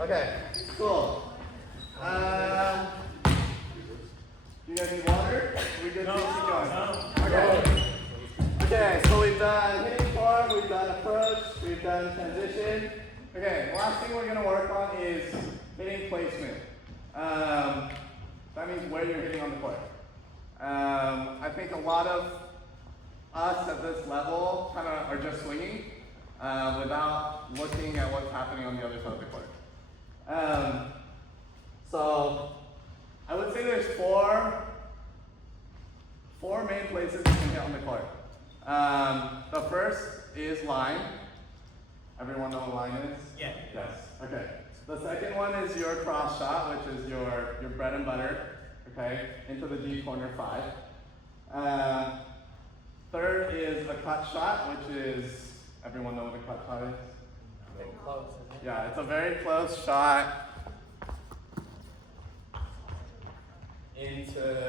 Okay, cool. You guys need water? We good to keep going? Okay. Okay, so we've done hitting form, we've done approach, we've done transition. Okay, last thing we're going to work on is hitting placement. That means where you're hitting on the court. I think a lot of us at this level kind of are just swinging without looking at what's happening on the other side of the court. So I would say there's four main places you can hit on the court. The first is line. Everyone know what line is? Yeah. Yes. Okay. The second one is your cross shot, which is your bread and butter, okay, into the D corner 5. Third is a cut shot, which is Everyone know what a cut shot is? Close, isn't it? Yeah, it's a very close shot into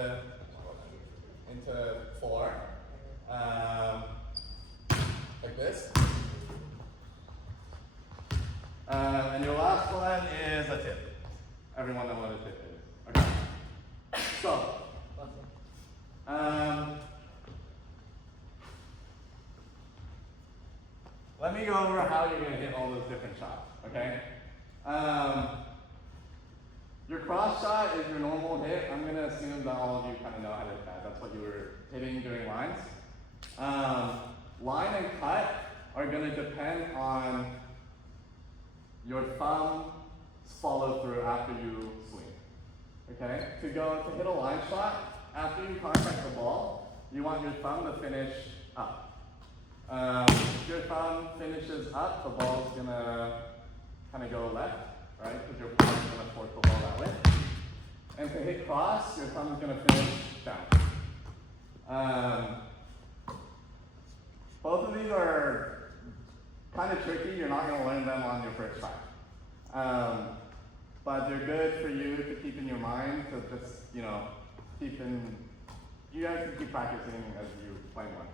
floor, like this. And your last one is a tip. Everyone know what a tip is. Okay. So, let me go over how you're going to hit all those different shots, okay? Your cross shot is your normal hit. I'm going to assume that all of you kind of know how to hit that. That's what you were hitting during lines. Line and cut are going to depend on your thumb's follow through after you swing. Okay? To hit a line shot, after you contact the ball, you want your thumb to finish up. If your thumb finishes up, the ball's gonna kind of go left, right? Because your thumb's gonna force the ball that way. And to hit cross, your thumb's gonna finish down. Both of these are kind of tricky. You're not gonna learn them on your first try. But they're good for you to keep in your mind, to just, you guys can keep practicing as you play one.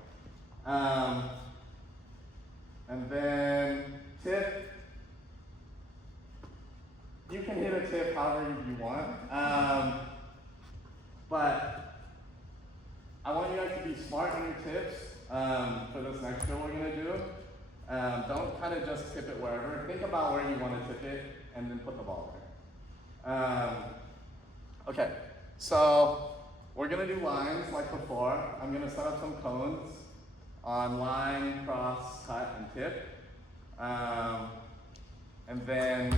And then tip, you can hit a tip however you want, but I want you guys to be smart on your tips for this next drill we're gonna do. Don't kind of just tip it wherever. Think about where you want to tip it and then put the ball there. Okay, so we're gonna do lines like before. I'm gonna set up some cones on line, cross, cut, and tip. And then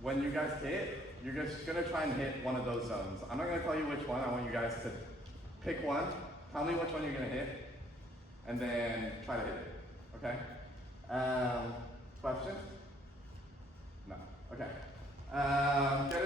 when you guys hit, you're just gonna try and hit one of those zones. I'm not gonna tell you which one. I want you guys to pick one. Tell me which one you're gonna hit, and then try to hit it. Okay? Question? No. Okay. Get